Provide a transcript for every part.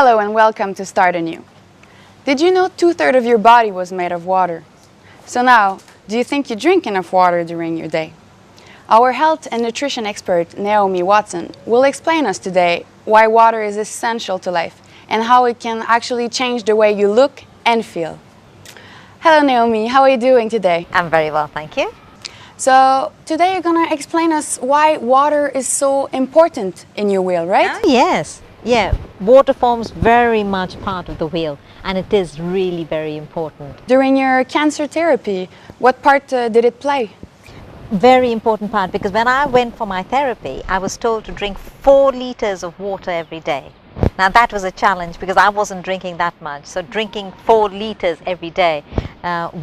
Hello and welcome to Start Anew. Did you know 2/3 of your body was made of water? So now, do you think you drink enough water during your day? Our health and nutrition expert, Naomi Watson, will explain us today why water is essential to life and how it can actually change the way you look and feel. Hello Naomi, how are you doing today? I'm very well, thank you. So today you're going to explain us why water is so important in your wheel, right? Yes, yeah, water forms very much part of the wheel, and it is really very important. During your cancer therapy, what part did it play? Very important part, because when I went for my therapy, I was told to drink 4 liters of water every day. Now that was a challenge because I wasn't drinking that much. So drinking 4 liters every day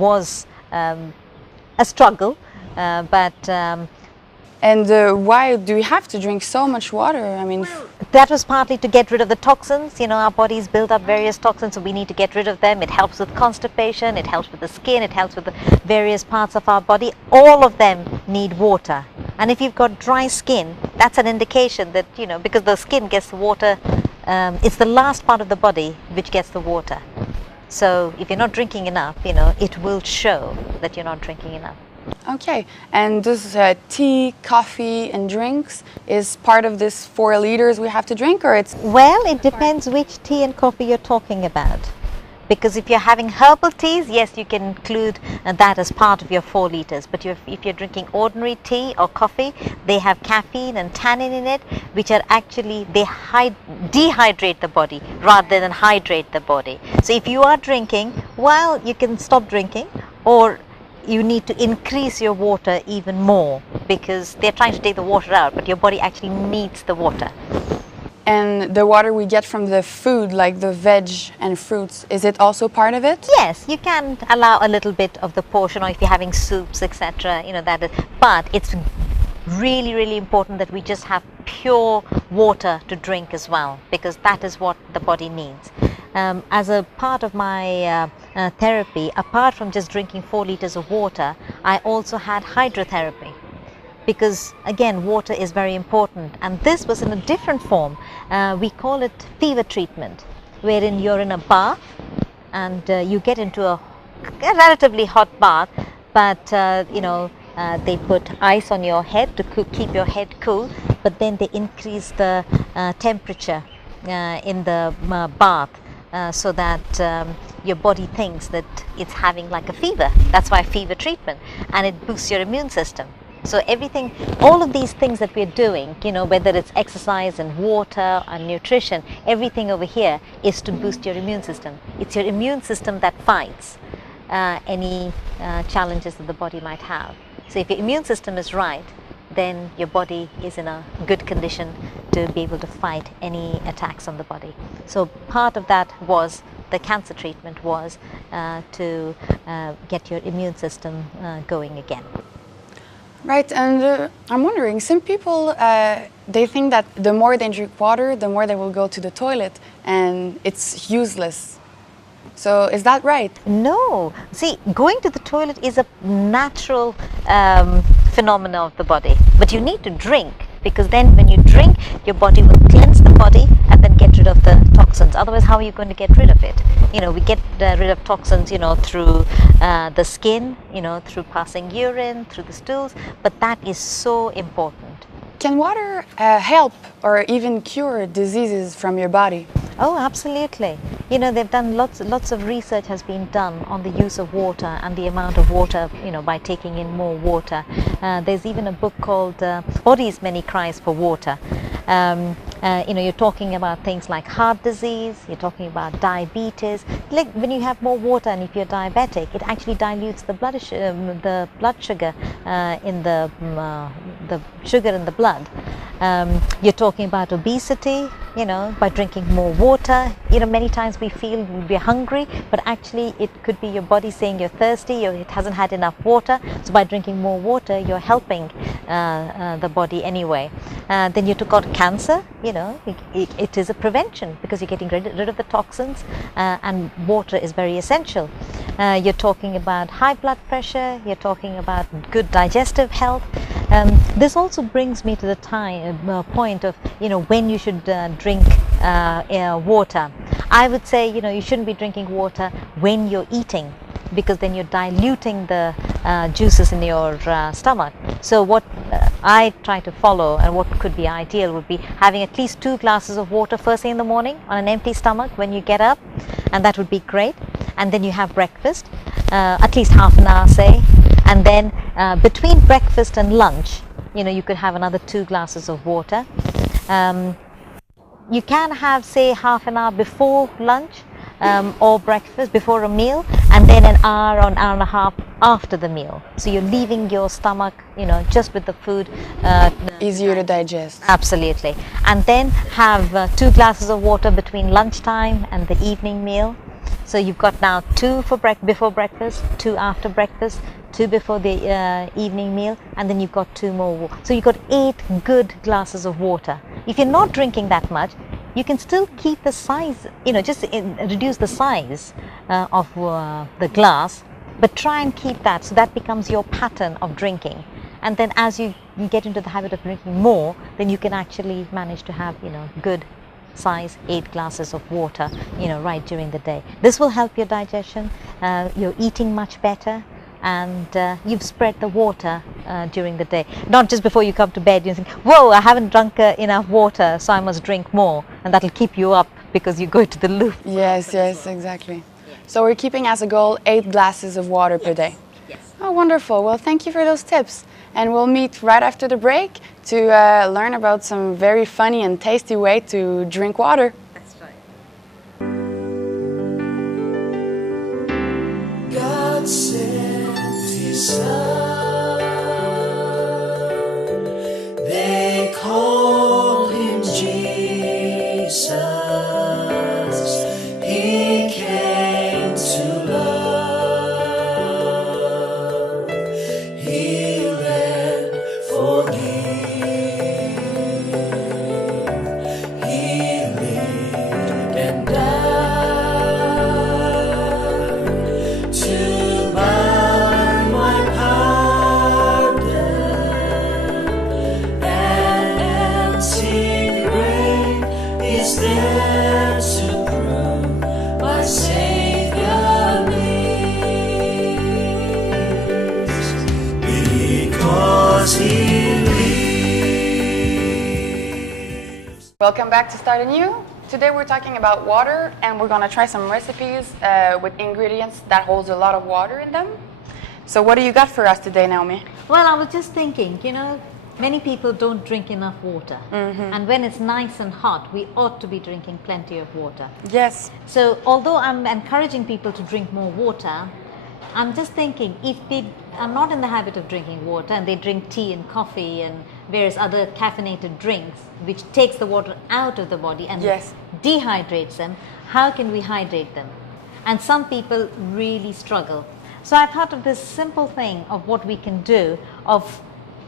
was a struggle, And why do we have to drink so much water? I mean, that was partly to get rid of the toxins. You know, our bodies build up various toxins, so we need to get rid of them. It helps with constipation, it helps with the skin, it helps with the various parts of our body. All of them need water. And if you've got dry skin, that's an indication that, you know, because the skin gets the water, it's the last part of the body which gets the water. So if you're not drinking enough, you know, it will show that you're not drinking enough. okay. And this tea, coffee and drinks is part of this 4 liters we have to drink, or it's... Well, it depends which tea and coffee you're talking about. Because if you're having herbal teas, yes, you can include that as part of your 4 liters. But if you're drinking ordinary tea or coffee, they have caffeine and tannin in it, which are actually, they dehydrate the body rather than hydrate the body. So if you are drinking, well, you can stop drinking, or you need to increase your water even more, because they're trying to take the water out, but your body actually needs the water. And the water we get from the food, like the veg and fruits, is it also part of it? Yes, you can allow a little bit of the portion, or if you're having soups, etc., you know, that is, but it's really, really important that we just have pure water to drink as well, because that is what the body needs. As a part of my therapy, apart from just drinking 4 liters of water, I also had hydrotherapy, because again, water is very important, and this was in a different form. We call it fever treatment, wherein you're in a bath and you get into a relatively hot bath, but you know, they put ice on your head to keep your head cool, but then they increase the temperature in the bath. So that your body thinks that it's having like a fever. That's why fever treatment, and it boosts your immune system. So everything, all of these things that we're doing, you know, whether it's exercise and water and nutrition, everything over here is to boost your immune system. It's your immune system that fights any challenges that the body might have. So if your immune system is right, then your body is in a good condition to be able to fight any attacks on the body. So part of that was, the cancer treatment was to get your immune system going again. Right, and I'm wondering, some people, they think that the more they drink water, the more they will go to the toilet, and it's useless. So is that right? No. See, going to the toilet is a natural phenomena of the body, but you need to drink, because then when you drink, your body will cleanse the body and then get rid of the toxins. Otherwise, how are you going to get rid of it? You know, we get rid of toxins, you know, through the skin, you know, through passing urine, through the stools, but that is so important. Can water help or even cure diseases from your body? Oh, absolutely. You know, they've done lots of research has been done on the use of water and the amount of water, you know, by taking in more water. There's even a book called Bodies Many Cries for Water. You know, you're talking about things like heart disease, you're talking about diabetes. Like when you have more water, and if you're diabetic, it actually dilutes the blood sugar in the sugar in the blood. You're talking about obesity, you know, by drinking more water. You know, many times we feel we're hungry, but actually it could be your body saying you're thirsty, or it hasn't had enough water. So by drinking more water, you're helping the body anyway. Then you took out cancer, you know, it is a prevention, because you're getting rid of the toxins, and water is very essential. You're talking about high blood pressure, you're talking about good digestive health. This also brings me to the point of, you know, when you should drink water. I would say, you shouldn't be drinking water when you're eating, because then you're diluting the juices in your stomach. So what I try to follow, and what could be ideal, would be having at least 2 glasses of water first thing in the morning on an empty stomach when you get up, and that would be great. And then you have breakfast, at least half an hour, say, and then between breakfast and lunch, you could have another 2 glasses of water. You can have, say, half an hour before lunch or breakfast, before a meal, and then an hour or an hour and a half after the meal. So you're leaving your stomach, just with the food. Easier to digest. Absolutely. And then have 2 glasses of water between lunchtime and the evening meal. So you've got now 2 before breakfast, 2 after breakfast, 2 before the evening meal, and then you've got 2 more. So you've got 8 good glasses of water. If you're not drinking that much, you can still keep the size, just reduce the size of the glass, but try and keep that, so that becomes your pattern of drinking. And then as you get into the habit of drinking more, then you can actually manage to have, good size 8 glasses of water, right during the day. This will help your digestion. You're eating much better, and you've spread the water during the day. Not just before you come to bed, you think, whoa, I haven't drunk enough water, so I must drink more, and that'll keep you up because you go to the loo. Yes, exactly. So we're keeping as a goal 8 glasses of water per day. Yes. Oh, wonderful. Well, thank you for those tips. And we'll meet right after the break to learn about some very funny and tasty way to drink water. That's right. God sent His Son, they call Him Jesus. He came to love, heal and forgive. He lived and died to buy my pardon. An empty grave is there to prove my Savior lives, because He lives. Welcome back to Start Anew. Today we're talking about water, and we're going to try some recipes with ingredients that holds a lot of water in them. So what do you got for us today, Naomi? Well, I was just thinking, many people don't drink enough water. And when it's nice and hot, we ought to be drinking plenty of water. Yes. So although I'm encouraging people to drink more water, I'm just thinking, if they are not in the habit of drinking water and they drink tea and coffee and various other caffeinated drinks, which takes the water out of the body and Yes. dehydrates them, how can we hydrate them? And some people really struggle. So I thought of this simple thing of what we can do, of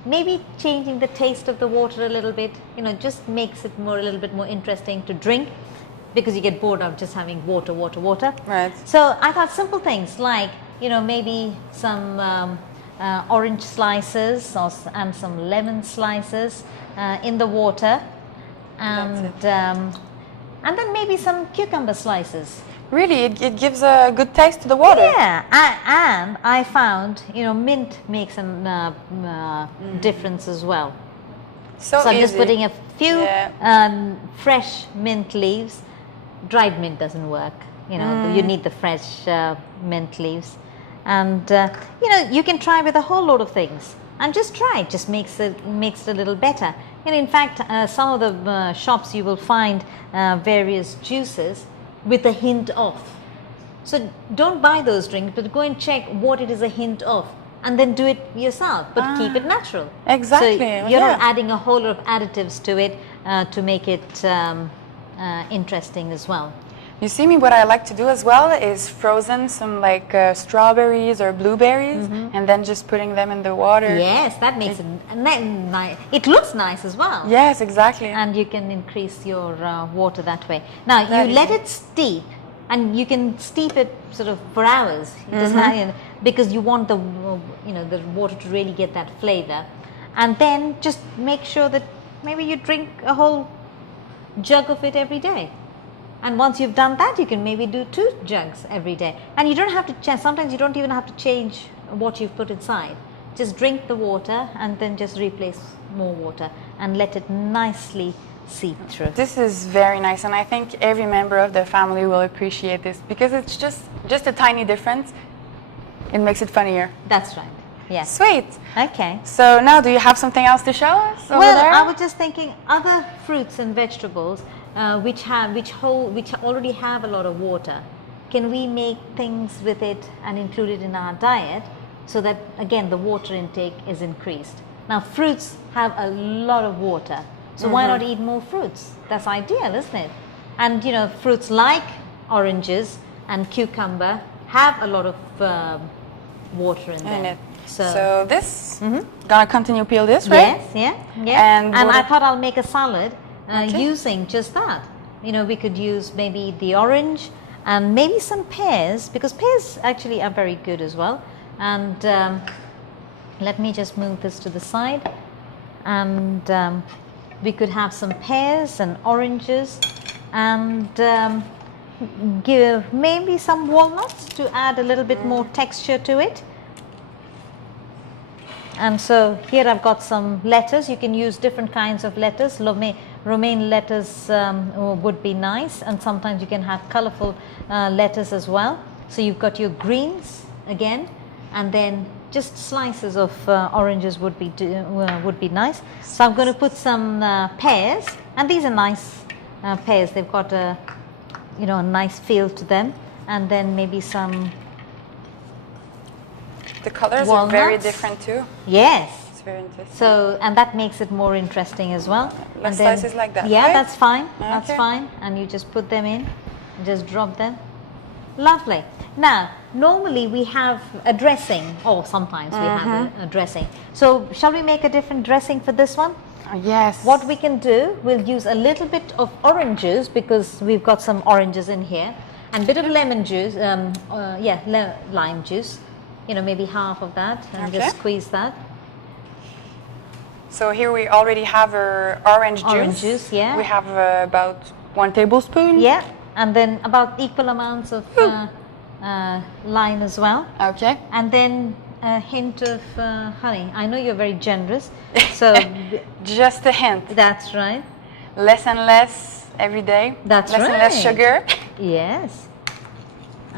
maybe changing the taste of the water a little bit, just makes it a little bit more interesting to drink, because you get bored of just having water. Right. So I thought simple things like, maybe some orange slices and some lemon slices in the water, and then maybe some cucumber slices. Really, it gives a good taste to the water. Yeah, and I found, mint makes a difference as well. So So I'm just easy. putting a few Yeah. fresh mint leaves. Dried mint doesn't work. You need the fresh mint leaves. And, you can try with a whole load of things. And just try it, just makes it a little better. In fact, some of the shops you will find various juices with a hint of. So don't buy those drinks, but go and check what it is a hint of, and then do it yourself, but keep it natural. Exactly, So you're yeah. not adding a whole lot of additives to it to make it interesting as well. You see me, what I like to do as well is frozen some like strawberries or blueberries, and then just putting them in the water. Yes, that makes it nice. It looks nice as well. Yes, exactly. And you can increase your water that way. Now That you is let it. it steep, and you can steep it sort of for hours. It doesn't have, because you want the the water to really get that flavor, and then just make sure that maybe you drink a whole jug of it every day. And once you've done that, you can maybe do 2 jugs every day. And you don't have to change, sometimes you don't even have to change what you've put inside. Just drink the water and then just replace more water and let it nicely seep through. This is very nice, and I think every member of the family will appreciate this because it's just a tiny difference. It makes it funnier. That's right. Yes. Sweet. Okay. So now, do you have something else to show us over Well, there? I was just thinking other fruits and vegetables which already have a lot of water. Can we make things with it and include it in our diet so that again the water intake is increased? Now fruits have a lot of water, so why not eat more fruits? That's ideal, isn't it? And you know, fruits like oranges and cucumber have a lot of water in them. it. So, So this, gonna continue peel this, right? yes, yeah. And And what I a- thought I'll make a salad Okay. using just that. You know, we could use maybe the orange and maybe some pears, because pears actually are very good as well. And let me just move this to the side. And we could have some pears and oranges and give maybe some walnuts to add a little bit more texture to it. And so here I've got some lettuce. You can use different kinds of lettuce. Romaine lettuce would be nice, and sometimes you can have colorful lettuce as well. So you've got your greens again, and then just slices of oranges would be nice. So I'm going to put some pears, and these are nice pears. They've got a a nice feel to them, and then maybe some The colors are very walnuts. different too. yes. It's very interesting. So, and that makes it more interesting as well. Like And then- slices like that, Yeah, right? that's fine. That's Okay. fine. And you just put them in, just drop them. Lovely. Now, normally we have a dressing, or sometimes we have a dressing. So, shall we make a different dressing for this one? Yes. What we can do, we'll use a little bit of orange juice because we've got some oranges in here, and a bit of lemon juice, lime juice. You know, maybe half of that, and Okay. just squeeze that. So here we already have our orange juice. Orange juice, yeah. We have about 1 tablespoon. Yeah, and then about equal amounts of lime as well, Okay. and then a hint of honey. I know you're very generous, so Just a hint. that's right. Less and less every day. That's less and less right. sugar. Yes,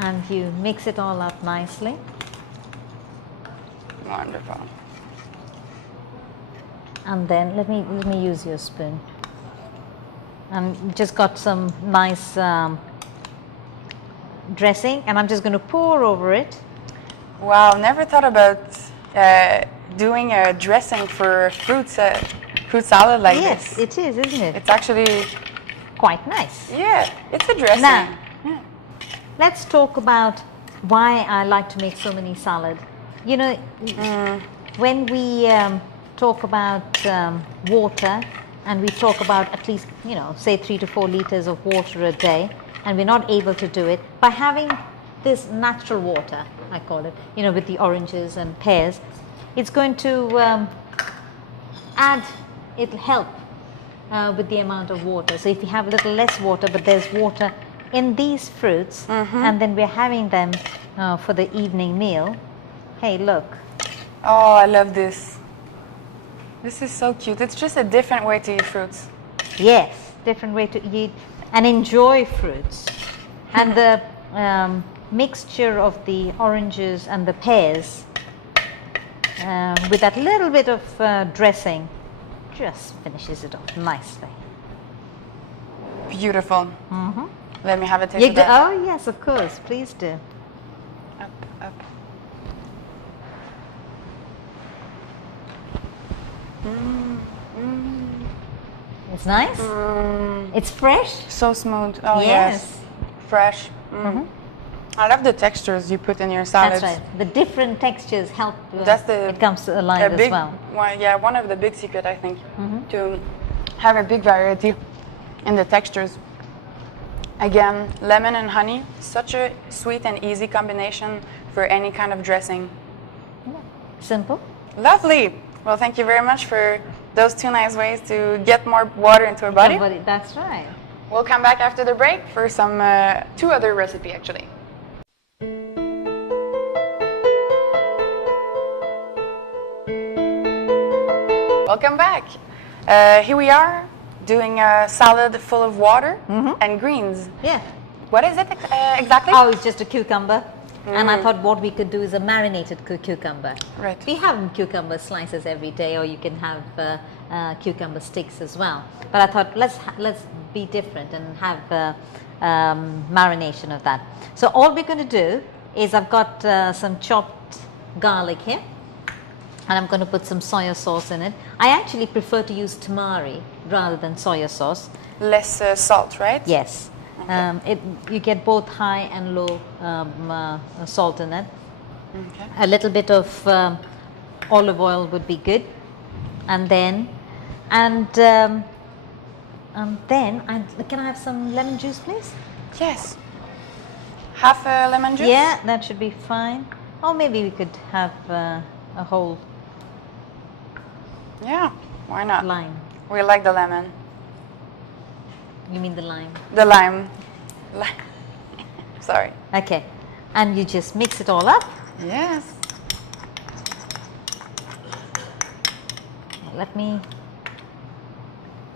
and you mix it all up nicely. Wonderful. And then let me use your spoon. And just got some nice dressing, and I'm just going to pour over it. Wow, never thought about doing a dressing for fruit salad like Yes, this. it is, isn't it? It's actually, Quite nice. yeah, it's a dressing. Now, Yeah. let's talk about why I like to make so many salad. You know, when we talk about water, and we talk about at least, say 3 to 4 liters of water a day, and we're not able to do it, by having this natural water, I call it, with the oranges and pears, it's going to it'll help with the amount of water. So if you have a little less water, but there's water in these fruits, and then we're having them for the evening meal. Hey, look. Oh, I love this. This is so cute. It's just a different way to eat fruits. Yes, different way to eat and enjoy fruits. And the mixture of the oranges and the pears with that little bit of dressing just finishes it off nicely. Beautiful. Let me have a taste You of go, that. oh, yes, of course. Please do. Up, up. It's nice. It's fresh. So smooth. Oh, Yes. yes. Fresh. I love the textures you put in your salads. That's right. The different textures help That's the it comes a alive big as well. one of the big secret, I think, to have a big variety in the textures. Again, lemon and honey, such a sweet and easy combination for any kind of dressing. Simple. Lovely. Well, thank you very much for those 2 nice ways to get more water into our body. That's right. We'll come back after the break for some two other recipe actually. Welcome back. Here we are doing a salad full of water and greens. Yeah. What is it exactly? Oh, it's just a cucumber. And I thought what we could do is a marinated cucumber. Right. We have cucumber slices every day, or you can have cucumber sticks as well. But I thought let's be different and have marination of that. So all we're going to do is I've got some chopped garlic here, and I'm going to put some soya sauce in it. I actually prefer to use tamari rather than soya sauce. Less salt, right? Yes. You get both high and low salt in it. Okay. A little bit of olive oil would be good, and then can I have some lemon juice, please? Yes. Half a lemon juice? Yeah, that should be fine. Or maybe we could have a whole Yeah, why not? lime. We like the lemon. You mean the lime? The lime. Sorry. Okay, and you just mix it all up. Yes. Let me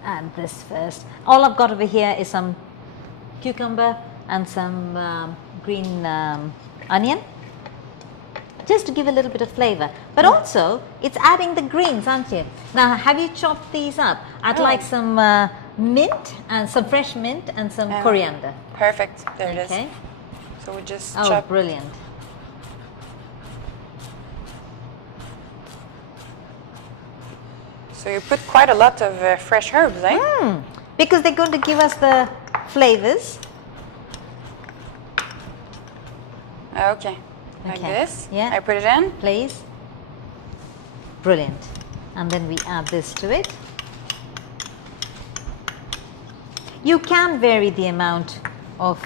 add this first. All I've got over here is some cucumber and some green onion, just to give a little bit of flavor. But also, it's adding the greens, aren't you? Now, have you chopped these up? I'd like some mint, and some fresh mint, and some coriander. Perfect. There it Okay. is. So we just Oh, chop. brilliant. So you put quite a lot of fresh herbs, eh? Because they're going to give us the flavors. Okay. Like Okay. this. Yeah. I put it in. Please. Brilliant. And then we add this to it. You can vary the amount of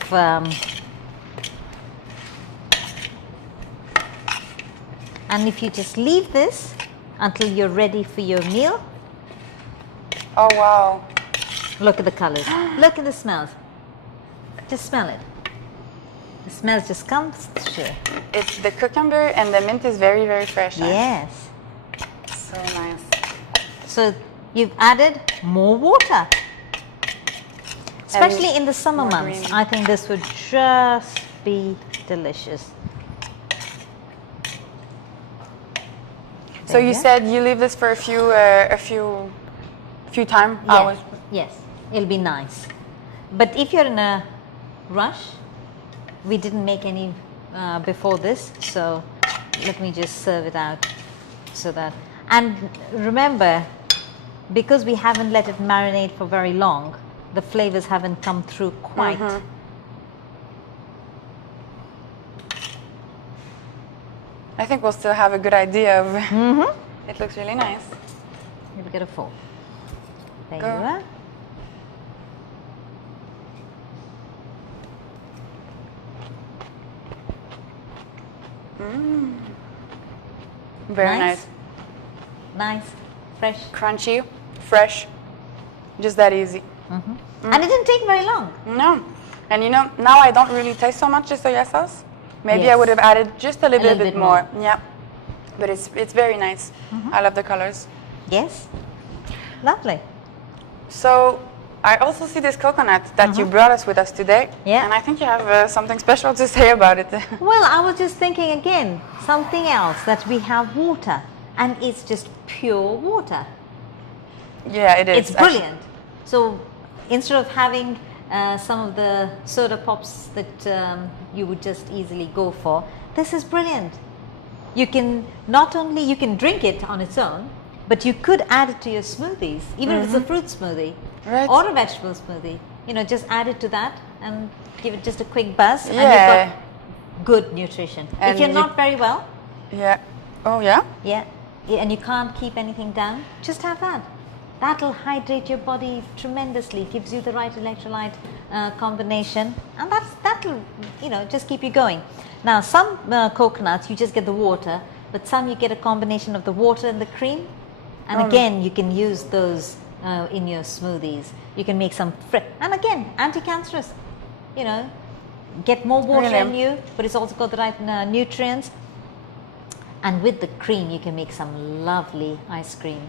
and if you just leave this until you're ready for your meal. Oh wow. Look at the colors. Look at the smells. Just smell it. The smells just comes through. It's the cucumber and the mint is very, very fresh. eh? Yes. So nice. So you've added more water. Especially in the summer more months. green. I think this would just be delicious. So There you you go. said you leave this for a few time hours. Yes, it'll be nice. But if you're in a rush, we didn't make any before this, so let me just serve it out so that. And remember, because we haven't let it marinate for very long, the flavors haven't come through quite. I think we'll still have a good idea of. It looks really nice. Maybe get a fork. There Go. you are. Very Nice. nice. Nice, fresh. Crunchy, fresh, just that easy. And it didn't take very long. No. And you know, now I don't really taste so much the soya sauce. Maybe I Yes. would have added just a little, little bit bit more. more. Yeah. But it's very nice. I love the colors. Yes, lovely. So I also see this coconut that you brought us with us today. Yeah. And I think you have something special to say about it. Well, I was just thinking again, something else, that we have water, and it's just pure water. Yeah, it is. It's brilliant. So instead of having some of the soda pops that you would just easily go for, this is brilliant. You can not only you can drink it on its own, but you could add it to your smoothies, even if it's a fruit smoothie Right. or a vegetable smoothie. You know, just add it to that and give it just a quick buzz, and Yeah. you've got good nutrition. And if you're you- not very well, Yeah. Oh, yeah? yeah, and you can't keep anything down, just have that. That'll hydrate your body tremendously, gives you the right electrolyte combination, and that'll, you know, just keep you going. Now, some coconuts, you just get the water, but some you get a combination of the water and the cream, and again, you can use those in your smoothies. You can make some and again, anti-cancerous. You know, get more water in Really? you, but it's also got the right nutrients. And with the cream, you can make some lovely ice cream.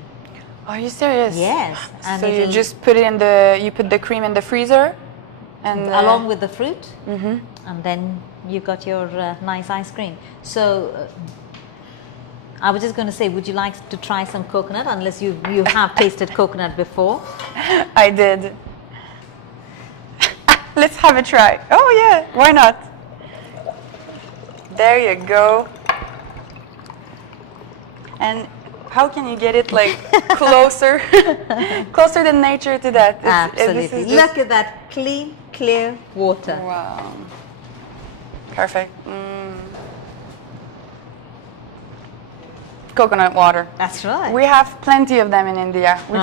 Are you serious? Yes, and So you it'll- just put you put the cream in the freezer, and along with the fruit, and then you got your nice ice cream. So I was just going to say, would you like to try some coconut, unless you have tasted coconut before? I did. Let's have a try. Oh yeah, why not? There you go. And how can you get it like closer, closer than nature to that? Absolutely. This is Look at that clean, clear water. wow. Perfect. Coconut water. That's right. We have plenty of them in India. We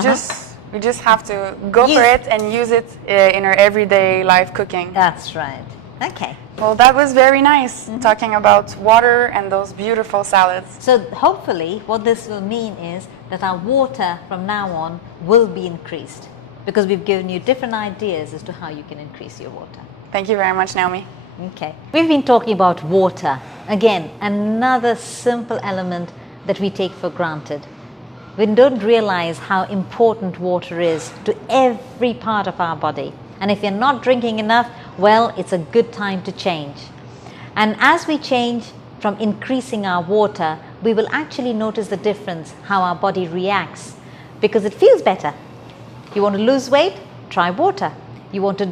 just have to go for Use- it and use it in our everyday life cooking. That's right. Okay. Well, that was very nice talking about water and those beautiful salads. So hopefully what this will mean is that our water from now on will be increased, because we've given you different ideas as to how you can increase your water. Thank you very much, Naomi. Okay. We've been talking about water. Again, another simple element that we take for granted. We don't realize how important water is to every part of our body. And if you're not drinking enough, well, it's a good time to change. And as we change from increasing our water, we will actually notice the difference, how our body reacts, because it feels better. You want to lose weight? Try water. You want to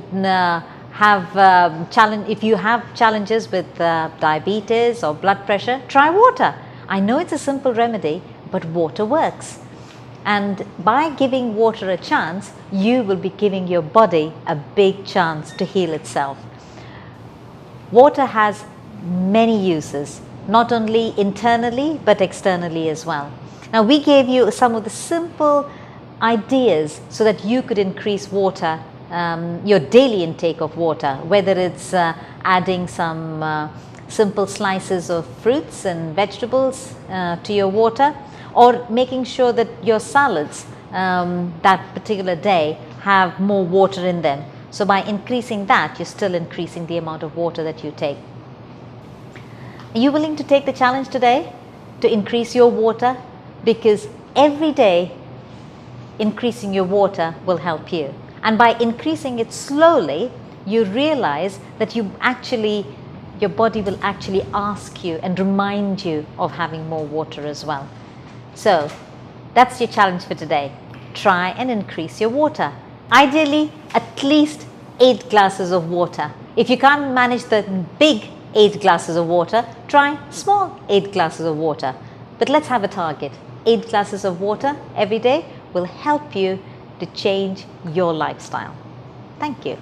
if you have challenges with diabetes or blood pressure, try water. I know it's a simple remedy, but water works. And by giving water a chance, you will be giving your body a big chance to heal itself. Water has many uses, not only internally, but externally as well. Now, we gave you some of the simple ideas so that you could increase water, your daily intake of water, whether it's adding some simple slices of fruits and vegetables to your water, or making sure that your salads that particular day have more water in them. So by increasing that, you're still increasing the amount of water that you take. Are you willing to take the challenge today to increase your water? Because every day increasing your water will help you. And by increasing it slowly, you realize that your body will actually ask you and remind you of having more water as well. So that's your challenge for today. Try and increase your water. Ideally, at least 8 glasses of water. If you can't manage the big 8 glasses of water, try small 8 glasses of water. But let's have a target. 8 glasses of water every day will help you to change your lifestyle. Thank you.